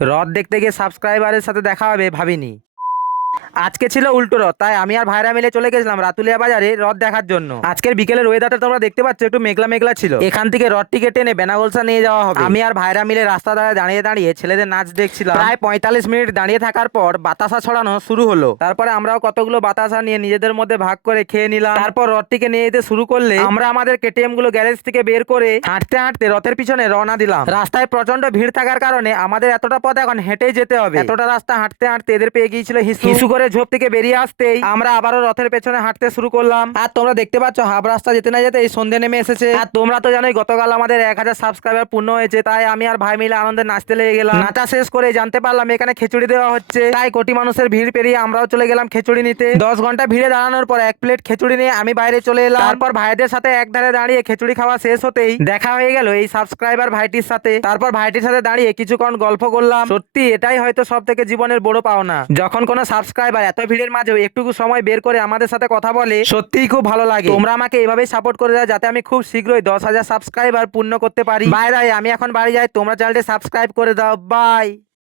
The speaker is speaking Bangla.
রথ দেখতে গিয়ে সাবস্ক্রাইবারের সাথে দেখা হবে ভাবিনি। আজকে ছিল উল্টো রথ, তাই আমি আর ভাইরা মিলে চলে গেছিলাম রাতুলিয়া বাজারে রথ দেখার জন্য। আজকের বিকেলের ওয়েদারটা তোমরা দেখতে পাচ্ছ, একটু মেঘলা মেঘলা ছিল। এখান থেকে রথটিকে টেনে বেনাগোলসা নিয়ে যাওয়া হবে। আমি আর ভাইরা মিলে রাস্তা ধারে দাঁড়িয়ে দাঁড়িয়ে ছেলেদের নাচ দেখছিলাম। প্রায় 45 মিনিট দাঁড়িয়ে থাকার পর বাতাসা ছড়ানো শুরু হলো। তারপরে আমরাও কতগুলো বাতাসা নিয়ে নিজেদের মধ্যে ভাগ করে খেয়ে নিলাম। তারপর রথটিকে নিয়ে যেতে শুরু করলে আমরা আমাদের কেটিএম গুলো গ্যারেজ থেকে বের করে হাঁটতে হাঁটতে রথের পিছনে রওনা দিলাম। রাস্তায় প্রচন্ড ভিড় থাকার কারণে আমাদের এতটা পথ এখন হেঁটেই যেতে হবে। এতটা রাস্তা হাঁটতে হাঁটতে এদের পেয়ে গিয়েছিল হিসু করে ঝোপ থেকে বেরিয়ে আসতেই আমরা আবারও রথের পেছনে হাঁটতে শুরু করলাম। আর তোমরা দেখতে পাচ্ছ হাফ রাস্তা যেতে না যেতে এই সন্ধ্যে নেমে এসেছে। আর তোমরা তো জানোই গতকাল আমাদের 1000 সাবস্ক্রাইবার পূর্ণ হয়েছে, তাই আমি আর ভাই মিলে আনন্দে নাচতে লেগে গেলাম। নাচা শেষ করে জানতে পারলাম এখানে খিচুড়ি দেওয়া হচ্ছে, তাই কোটি মানুষের ভিড় পেরিয়ে আমরাও চলে গেলাম খিচুড়ি নিতে। 10 ঘন্টা ভিড়ে দাঁড়ানোর পর এক প্লেট খিচুড়ি নিয়ে আমি বাইরে চলে এলাম। তারপর ভাইদের সাথে এক ধারে দাঁড়িয়ে খিচুড়ি খাওয়া শেষ হতেই দেখা হয়ে গেল এই সাবস্ক্রাইবার ভাইটির সাথে। তারপর ভাইটির সাথে দাঁড়িয়ে কিছুক্ষণ গল্প করলাম। সত্যি এটাই হয়তো সব থেকে জীবনের বড় পাওনা, যখন কোনো সাবস্ক্রাইবার এত ভিড়ের মাঝেও একটুকু সময় বের করে আমাদের সাথে কথা বলে। সত্যিই খুব ভালো লাগে। তোমরা আমাকে এইভাবেই সাপোর্ট করে দাও, যাতে আমি খুব শীঘ্রই 10,000 সাবস্ক্রাইবার পূর্ণ করতে পারি। বাই বাই, আমি এখন বাড়ি যাই। তোমরা চ্যানেলটি সাবস্ক্রাইব করে দাও। বাই।